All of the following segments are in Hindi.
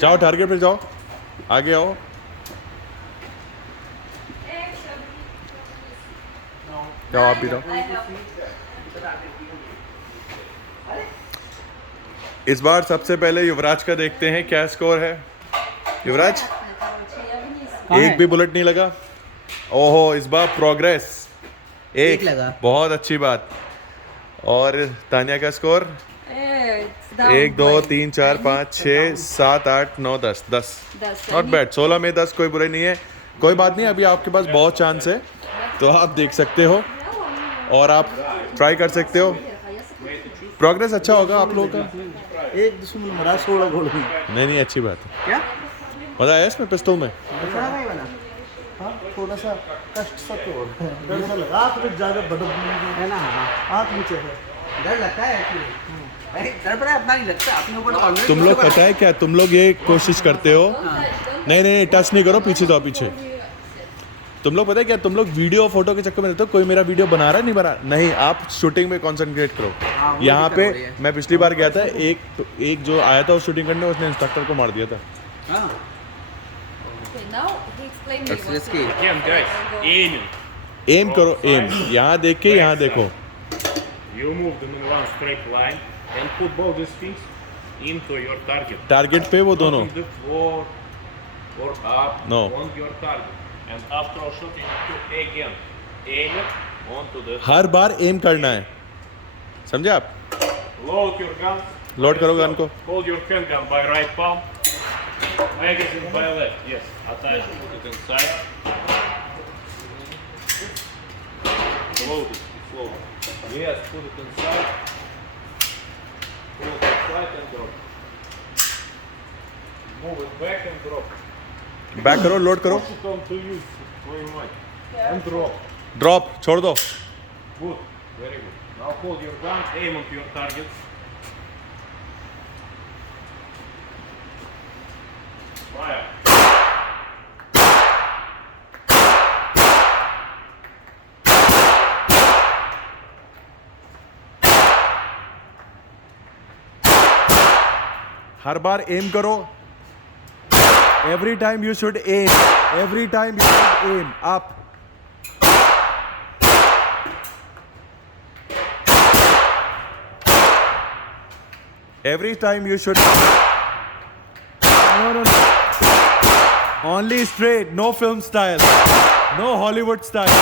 जाओ टारगेट पे जाओ, आगे आओ। जाओ आप भी जाओ। इस बार सबसे पहले युवराज का देखते हैं क्या स्कोर है। युवराज एक भी बुलेट नहीं लगा। ओहो, इस बार प्रोग्रेस एक लगा। बहुत अच्छी बात। और तानिया का स्कोर 1 2 3 4 5 6 7 8 9 10 नॉट बैड। 16 में 10 कोई बुराई नहीं है। कोई बात नहीं, अभी आपके पास बहुत चांस है, तो आप देख सकते हो और आप ट्राई कर सकते हो। प्रोग्रेस अच्छा होगा आप लोगों का। एक दुश्मन मरा 16 गोल में। नहीं अच्छी बात है। क्या मजा आया इसमें पिस्तौल में? अच्छा नहीं बना? हाँ थोड़ा सा कष्ट सा तो होता है, डर सा लगा। आँख में ज़्यादा बदब है ना, आँख नीचे है, डर लगता है भाई। डर पर अपना नहीं लगता, अपने ऊपर तो तुम लोग पता है क्या, तुम लोग ये कोशिश करते हो। नहीं टच नहीं करो, पीछे जाओ पीछे। तुम लोग पता है क्या, तुम लोग वीडियो फोटो के चक्कर में रहते हो। कोई मेरा वीडियो बना रहा है नहीं बना नहीं, आप शूटिंग में कंसंट्रेट करो। यहाँ पे मैं पिछली बार गया था, एक जो आया था वो शूटिंग करने, उसने इंस्ट्रक्टर को मार दिया था। एम करो, एम यहाँ देख के यहाँ देखो। You move them in one straight line and put both these things into your target. Target पे वो दोनों। Not on the floor or up No. on your target. And after shooting to again, aim it onto the. हर बार एम करना है, समझे आप? Load your gun. लोड करो गन को। Hold your handgun by right palm. Magazine by left. Yes. Attach. Put it inside. Load it. It's loaded. Yes. Put it inside. Pull it inside and drop. Move it back and drop. Back करो, लोड करो, Push it onto you. Very much. And drop. Drop छोड़ दो। Good. Very good. Now hold your gun. Aim onto your targets. Fire. हर बार एम करो। Every time you should aim, every time you should aim up. Every time you should no. Only straight, no film style, no Hollywood style.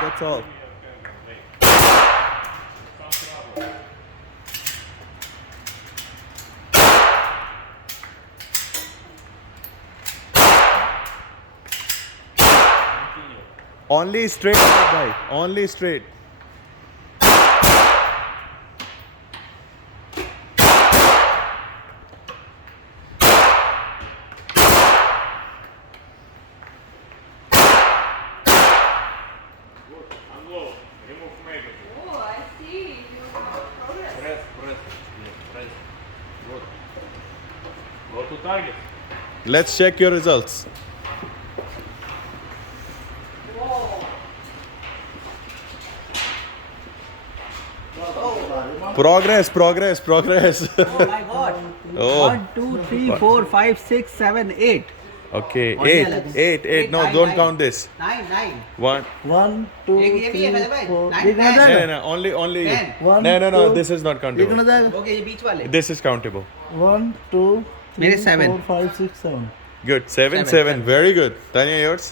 That's all. Only straight, guy. Only straight. Unload. Remove magazine. Oh, I see. You have progress. Press. Yes, press. Good. Go to target. Let's check your results. Progress. Oh my God. Oh. 1 2 3 4 5 6 7 8 Okay, और ये अलग है। 8. No, Nine, don't nine. count this. 9 One. 1 2 एक ये भी है 3 भाई 4 9 No. Only. Ten. One, No. two. This is not ये countable. कितना जाएगा? ओके ये बीच वाले This is countable. 1 2 मेरे 3 seven. 4 5 6 7 Good. Seven. Seven. Very good. Tanya, yours?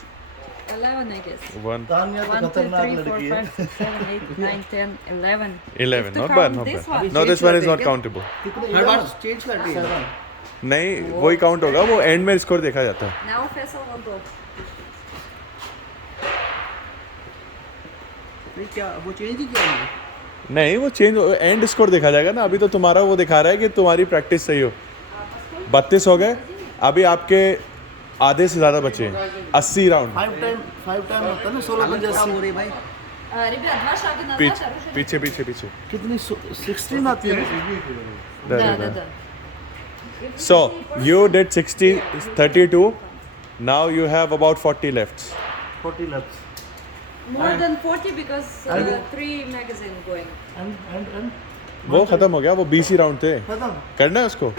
11, I guess. One. Tania तो 1, 2, खतरनाक 3, 4, लड़की 5, है 6, 7, 8, 9, 10, 11. 11. To Not count bad. this one. No, this one is not Change countable. Her bar change करती है नहीं, वही काउंट होगा, वो एंड में स्कोर देखा जाता है। Now Faisal will go. नहीं क्या वो चेंज ही किया उन्होंने नहीं, वो चेंज एंड स्कोर देखा जाएगा ना। अभी तो तुम्हारा वो दिखा रहा है कि तुम्हारी प्रैक्टिस सही हो। 32 हो गए, अभी आपके आधे से ज़्यादा बचे हैं। 80 राउंड। 5 टाइम होता है ना 16 हालत पंजा खराब हो रही भाई Ребят, два шага назад. पीछे। कितनी 16 आती है ना? Да. So you did 60, 32. Now you have about 40 left. 40 laps More than 40 because 3 magazine going. and वो खत्म हो गया, वो 20 ही राउंड थे। खत्म करना है उसको?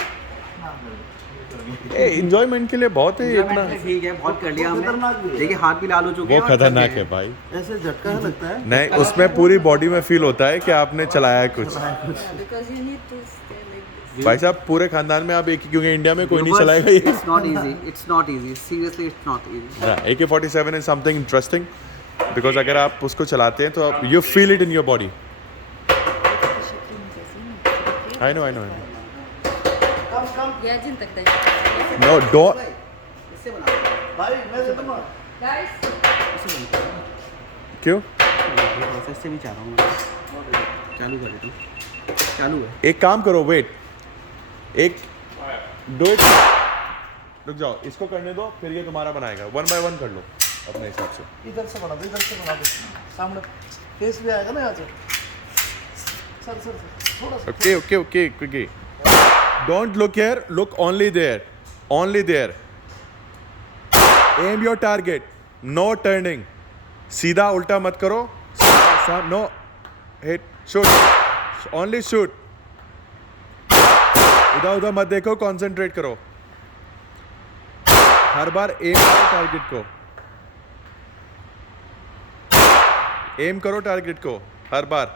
ए एंजॉयमेंट के लिए बहुत है इतना। ठीक है, बहुत कर लिया खतरनाक भी हमने। है। देखिए हाथ भी लाल हो चुके वो हैं और थक खतरनाक गए है हैं। भाई। ऐसे झटका सा लगता है नहीं, उसमें पूरी बॉडी में फील होता है कि आपने चलाया है कुछ। Because you need to stay like this. भाई साहब पूरे खानदान में आप एक ही, क्योंकि इंडिया में कोई नहीं चलाएगा ये। It's not easy. It's not easy. Seriously, it's not easy. AK-47 is something interesting because अगर आप उसको चलाते हैं तो आप you feel it in your body. I know. Я один тогда. No, don't. इससे बना। भाई मैं से तुम Guys, क्यों? इससे भी चाह रहा हूँ मैं। चालू कर देता हूँ। चालू है। एक काम करो, वेट, एक डू इट, रुक जाओ, इसको करने दो, फिर ये तुम्हारा बनाएगा। 1 by 1 कर लो अपने हिसाब से। इधर से बना दो सामने फेस भी आएगा ना यहाँ से सर थोड़ा सा Okay. Don't look here, look only there. Aim your target, no turning. सीधा उल्टा मत करो, no hit, shoot, only shoot. इधर उधर मत देखो, concentrate करो। हर बार एम करो टारगेट को, एम करो टारगेट को हर बार।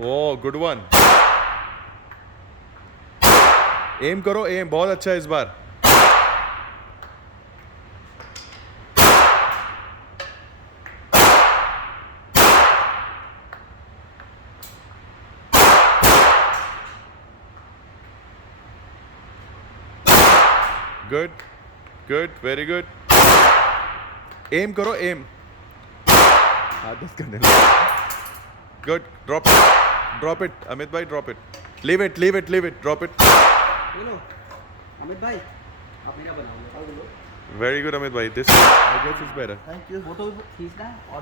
ओ गुड वन, एम करो, एम बहुत अच्छा है इस बार। Good, very good. एम करो, एम आदत करने लगे। गुड, ड्रॉप इट अमित भाई, drop it, leave it, drop it. बोलो अमित भाई, आप मेरा बनाओगे। वेरी गुड अमित भाई, this I guess is better. Thank you photo खींचना है और